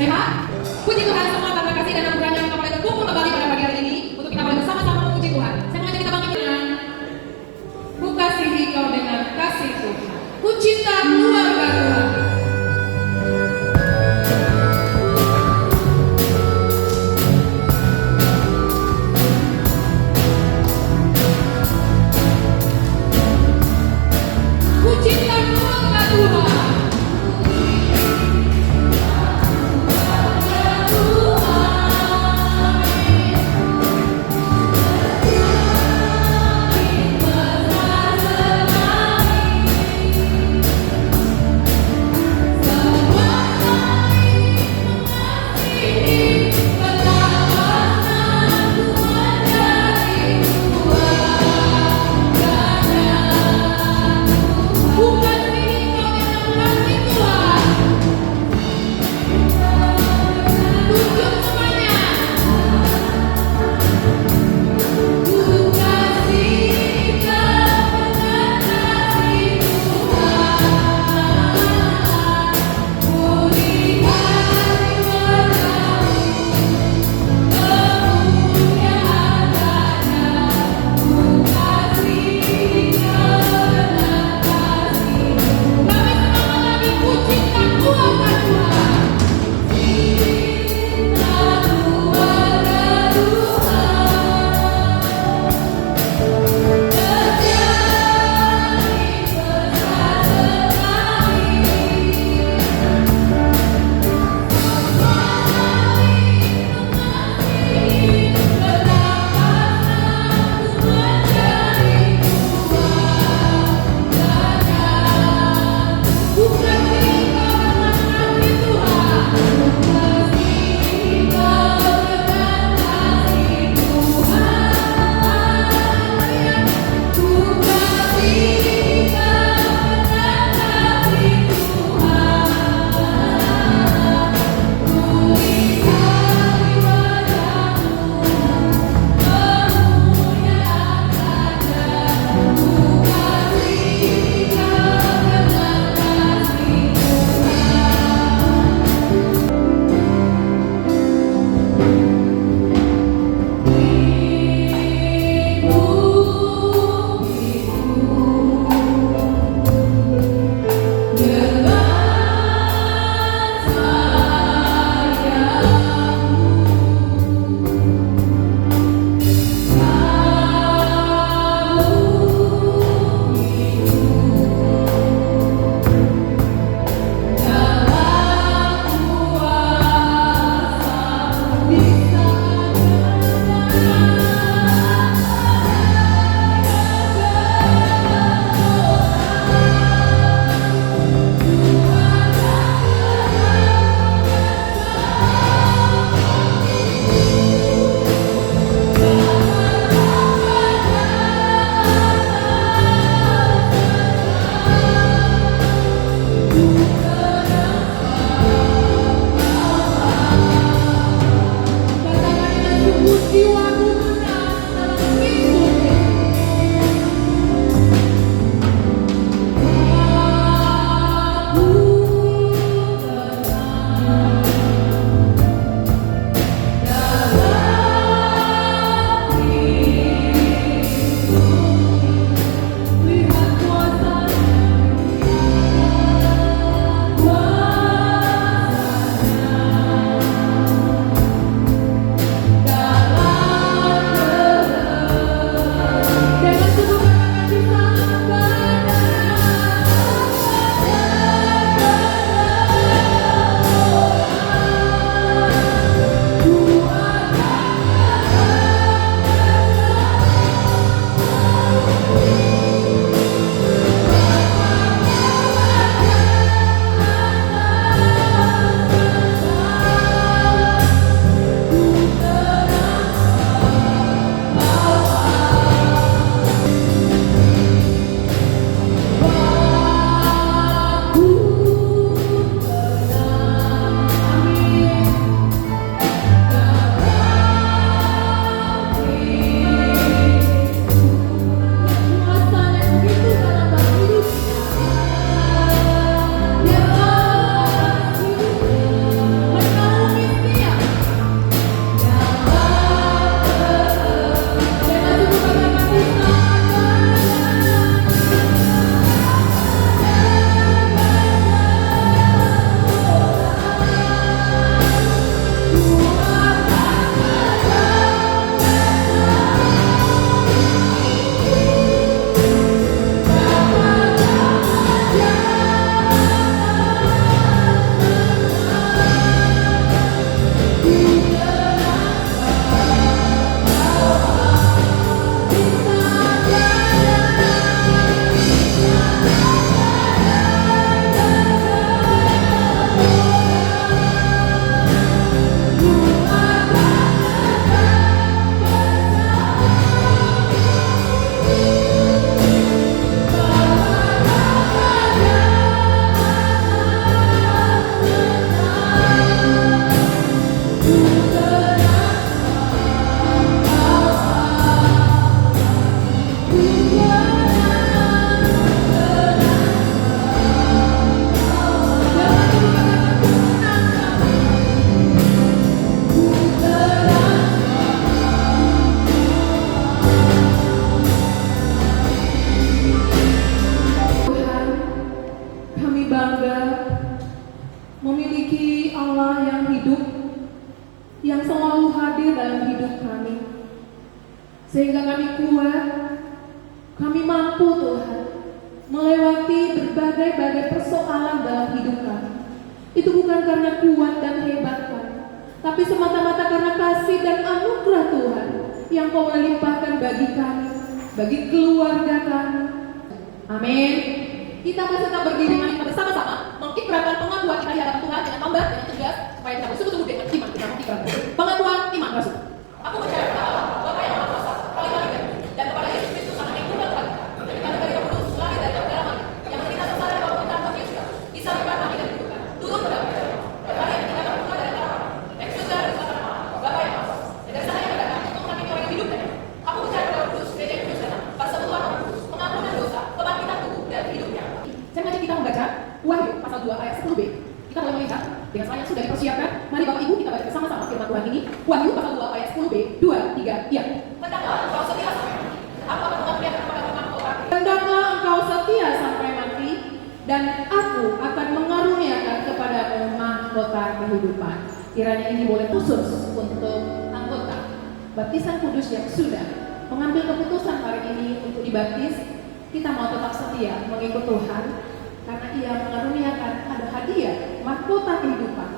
Sehat? Puji Tuhan semua, terima kasih dan anugerahnya kita boleh berkumpul kembali pada pagi hari ini untuk kita boleh bersama-sama memuji Tuhan. Saya mengajak kita bangkit dengan Ku kasihi kau dengan kasih Tuhan. Ku cinta keluarga Tuhan. Ku cinta keluarga Tuhan. kasih Allah yang hidup, yang selalu hadir dalam hidup kami, sehingga kami kuat, kami mampu Tuhan melewati berbagai-bagai persoalan dalam hidup kami. Itu bukan karena kuat dan hebat kami, tapi semata-mata karena kasih dan anugerah Tuhan yang Kau limpahkan bagi kami, bagi keluarga kami. Amin. Kita masih tetap berdiri, mari kita bersama-sama mengikrarkan pengakuan kita di hadapan Tuhan dengan tambah, dengan tegas, supaya kita bersungguh-sungguh dengan iman kita mengikrarkan pengakuan iman Rasul. Aku percaya kepada Allah, Bapa yang Maha Kuasa, Paling Baik, dan kepada Yesus Kristus Anak yang Tunggal Tuhan, yang dikandung dari Roh Kudus, lahir dari dalam yang menderita sengsara dan bangkit dalam Yesus, disalibkan mati dan dikuburkan, turun ke dalam kubur, dan hari yang ketiga bangkit dari dalam yang surga dan selatan Allah, Bapa yang Maha Kuasa, dan dari sana yang mendatang untuk menghakimi orang yang hidup dan mati. Aku percaya kepada Roh Kudus, Gereja yang kudus dan am, persekutuan Roh Kudus, pengampunan dosa, kebangkitan tubuh dan hidupnya. Saya mengajak kita membaca Wahyu pasal 2 ayat 10b. Kita boleh melihat dengan slide yang sudah dipersiapkan. Mari Bapak Ibu kita baca bersama-sama firman Tuhan ini. Wahyu pasal 2 ayat 10b. 2, 3, ya. Hendaklah engkau setia sampai mati. Aku akan mengaruniakan kepadamu mahkota. Hendaklah engkau setia sampai mati, dan aku akan mengaruniakan kepadamu mahkota kehidupan. Kiranya ini boleh khusus untuk anggota baptisan kudus yang sudah mengambil keputusan hari ini untuk dibaptis. Kita mau tetap setia mengikut Tuhan, karena Ia mengaruniakan ada hadiah mahkota kehidupan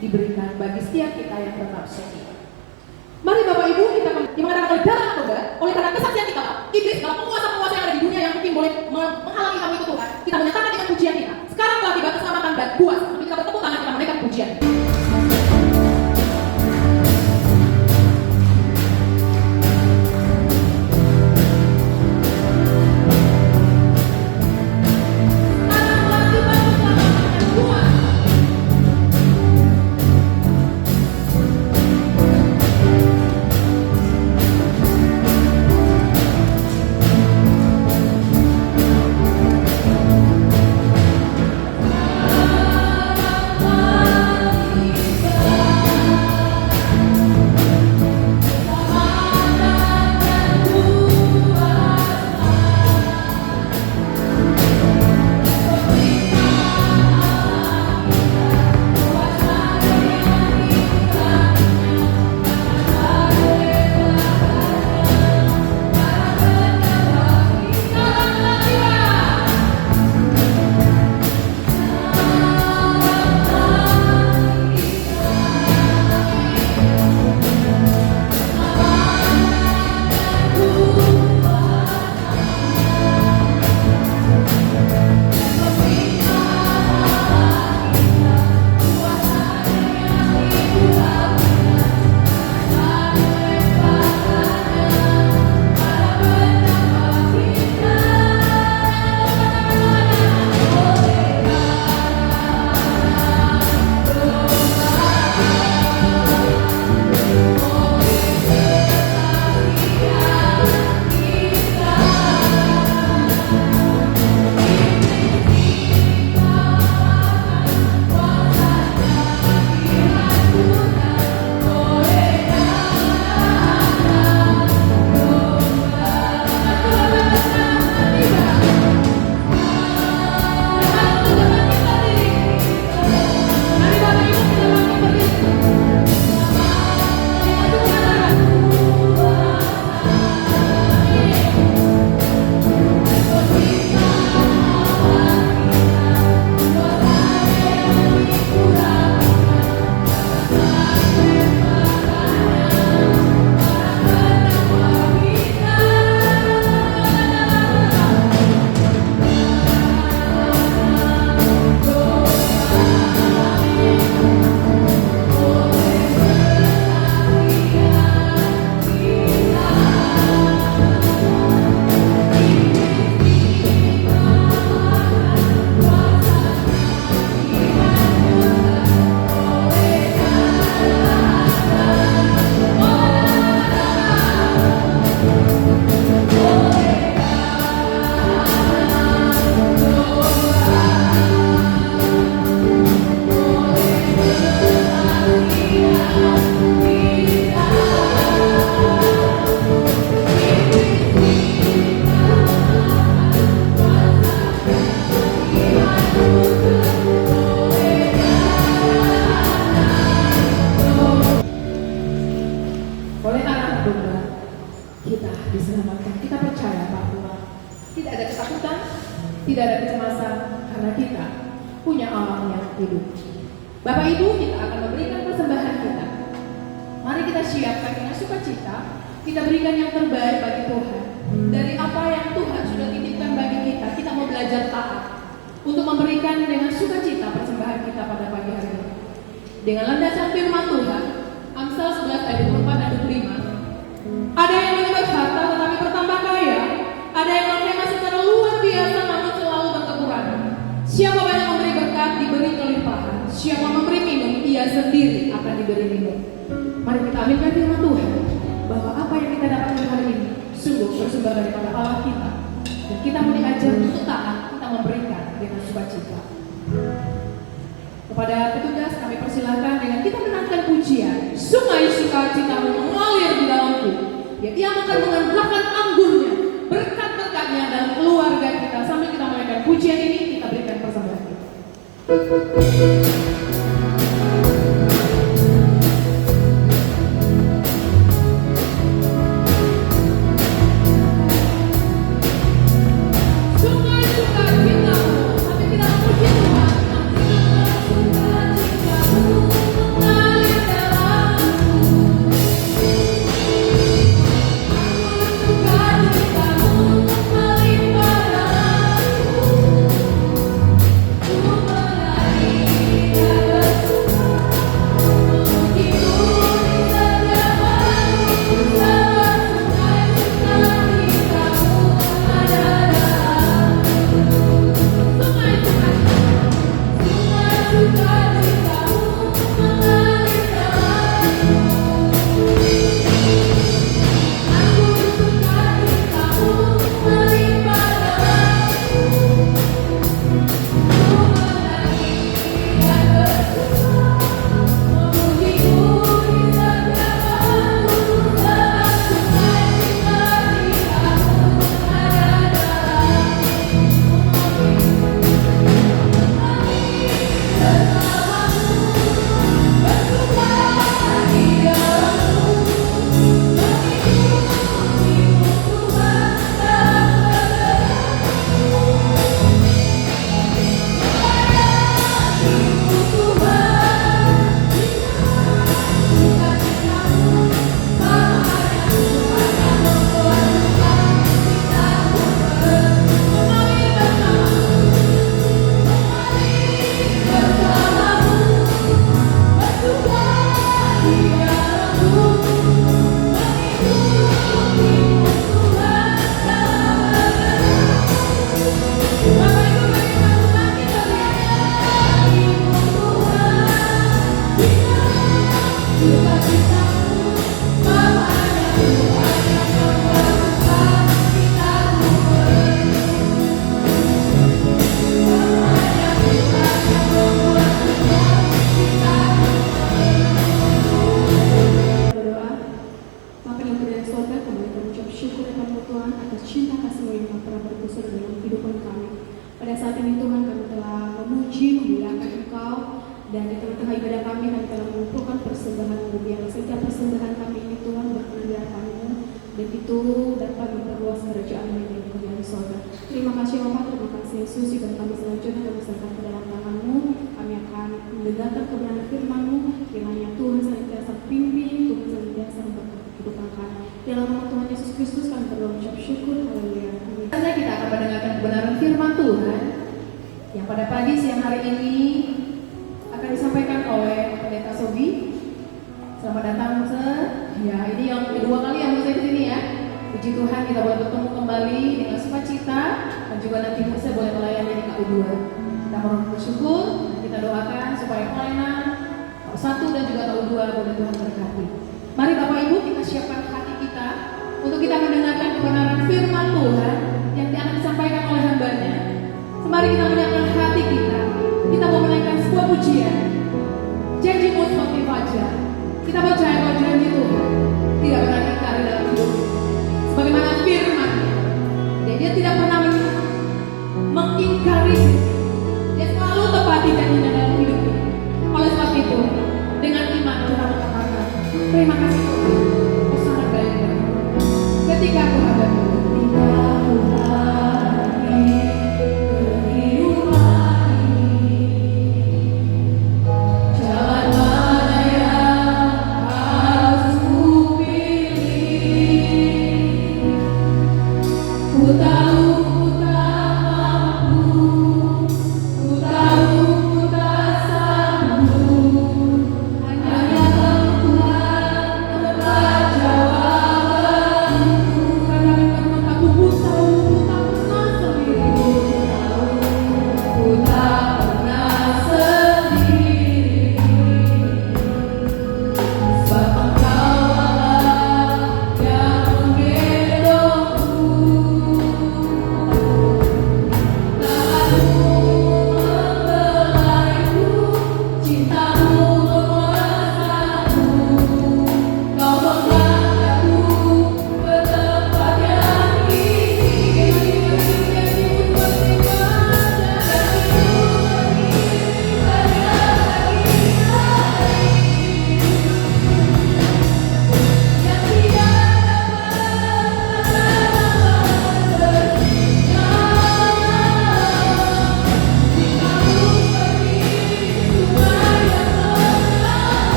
diberikan bagi setiap kita yang tetap setia. Mari Bapak Ibu kita mengadakan oleh darah narkoba, oleh karena kesaksian kita, iblis dalam penguasa-penguasa yang ada di dunia yang mungkin boleh menghalangi kami itu Tuhan. Kita menyatakan dengan pujian kita. Sekarang telah tiba keselamatan dan puas. Kita bertepuk tangan, kita menaikkan pujian. hidup. Bapak Ibu, kita akan memberikan persembahan kita. Mari kita siapkan dengan sukacita, kita berikan yang terbaik bagi Tuhan. Dari apa yang Tuhan sudah titipkan bagi kita, kita mau belajar taat untuk memberikan dengan sukacita persembahan kita pada pagi hari ini. Dengan landasan firman Tuhan, Amsal 11 ayat 24 dan 25. Ada yang menyebar harta tetapi bertambah kaya, ada yang berhemat secara luar biasa namun selalu berkekurangan. Siapa banyak memberi berkat diberi kelimpahan, siapa memberi minum ia sendiri akan diberi minum. Mari kita aminkan firman Tuhan bahwa apa yang kita dapatkan hari ini sungguh bersumber daripada Allah kita, dan kita mau diajar untuk taat, kita memberikan dengan sukacita. Kepada petugas kami persilahkan dengan kita menangkan pujian Sungai Sukacitamu mengalir di dalamku, ya ia akan mengerahkan anggurnya, berkat-berkatnya dalam keluarga kita. Sambil kita menaikkan pujian ini, kita berikan persembahan kita.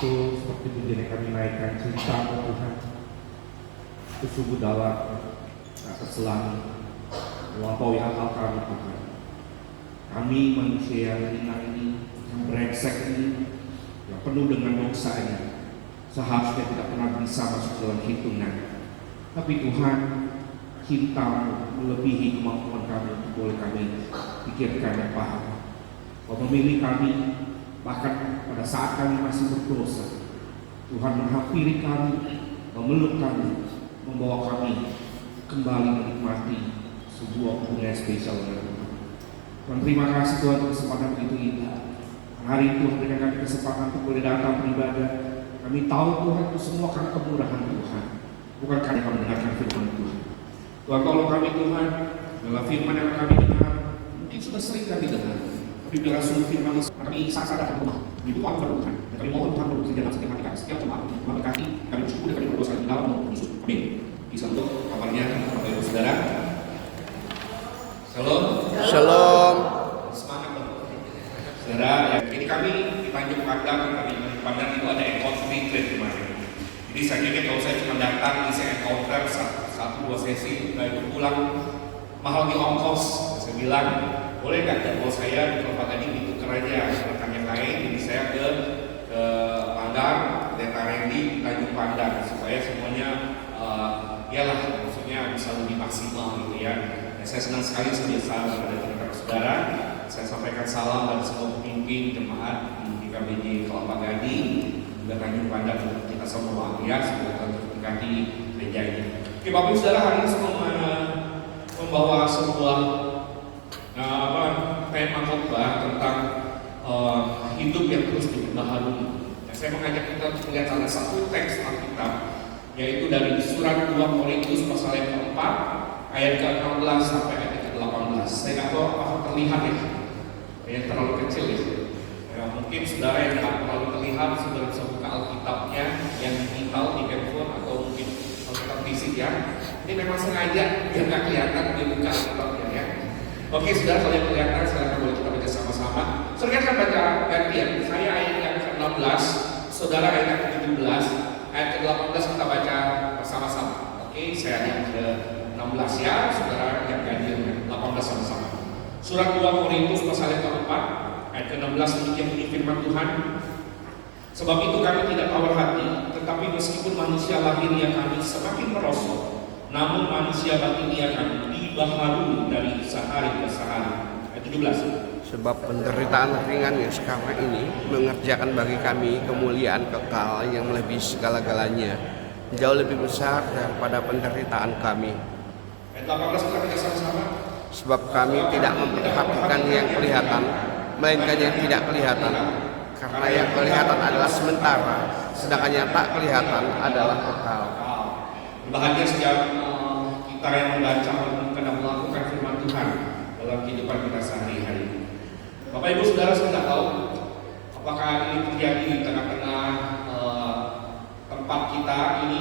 Betul seperti bunyi yang kami naikkan cinta Tuhan itu sungguh dalam, tak terselang melampaui akal kami Tuhan. Kami manusia yang hina ini, yang brengsek ini, yang penuh dengan dosa ini, seharusnya tidak pernah bisa masuk dalam hitungan. Tapi Tuhan, cinta-Mu melebihi kemampuan kami untuk boleh kami pikirkan dan paham. Kau memilih kami bahkan pada saat kami masih berdosa. Tuhan menghampiri kami, memeluk kami, membawa kami kembali menikmati sebuah hubungan spesial dengan Tuhan. Tuhan, terima kasih Tuhan untuk kesempatan begitu indah. Hari Tuhan berikan kami kesempatan untuk boleh datang beribadah. Kami tahu Tuhan itu semua karena kemurahan Tuhan, bukan karena kami mendengarkan firman Tuhan. Tuhan, tolong kami Tuhan, dalam firman yang kami dengar, mungkin sudah sering kami dengar, tapi biarlah sungguh firman kami sadar akan rumah. Itu aku berdoa. Dan kami mohon Tuhan bekerja dalam setiap hati kami, setiap jemaat memberkati kami bersyukur dan kami berdoa di dalam nama Yesus. Amin. Bisa untuk kabarnya Bapak Ibu Saudara. Shalom. Shalom. Semangat Bapak. Saudara, ya, ini kami di Tanjung Padang, kami Padang itu ada encounter kemarin. Jadi saya pikir kalau saya cuma datang bisa encounter satu dua sesi, udah itu pulang mahal di ongkos. Saya bilang boleh nggak jadwal saya di tempat ini ditukar aja rekan yang lain, jadi saya ke Padang, Deta Randy, Tanjung Padang supaya semuanya ialah maksudnya bisa lebih maksimal gitu ya. Dan saya senang sekali sebiasa berada di antara saudara. Saya sampaikan salam dari semua pemimpin jemaat di KBJ Kelapa Gading juga Tanjung Padang untuk kita semua ya, semoga memberkati gereja ini. Oke, Bapak Ibu Saudara, hari ini saya membawa sebuah tema khotbah tentang hidup yang terus diperbaharui. Saya mengajak kita untuk melihat salah satu teks Alkitab, yaitu dari surat 2 Korintus pasal yang keempat ayat ke-16 sampai ayat ke-18. Saya nggak tahu apakah terlihat ya, yang terlalu kecil ya. Mungkin saudara yang nggak terlalu terlihat, saudara bisa buka Alkitabnya yang digital di handphone atau mungkin Alkitab fisik ya. Ini memang sengaja biar nggak kelihatan dia buka Alkitabnya ya. Oke, saudara, kalau yang kelihatan sekarang boleh kita baca sama-sama. Saudara akan baca gantian. Saya ayat yang ke-16, saudara ayat yang ke-17, ayat ke-18 kita baca bersama-sama. Oke, saya ayat yang ke-16 ya, saudara yang gantian 18 sama-sama. Surat 2 Korintus pasal yang keempat, ayat ke-16 demikian bunyi firman Tuhan. Sebab itu kami tidak tawar hati, tetapi meskipun manusia lahirnya kami semakin merosot, namun manusia batinnya kami dibaharui dari sehari ke sehari. Ayat 17. Sebab penderitaan ringan yang sekarang ini mengerjakan bagi kami kemuliaan kekal yang melebihi segala-galanya, jauh lebih besar daripada penderitaan kami. Ayat 18 kita baca sama-sama. Sebab kami tidak memperhatikan yang kelihatan, melainkan yang tidak kelihatan. Karena yang kelihatan adalah sementara, sedangkan yang tak kelihatan adalah kekal. Bahagia setiap kita yang membaca dan melakukan firman Tuhan dalam kehidupan kita sehari-hari. Bapak Ibu Saudara, saya tidak tahu apakah ini terjadi di tengah-tengah tempat kita ini.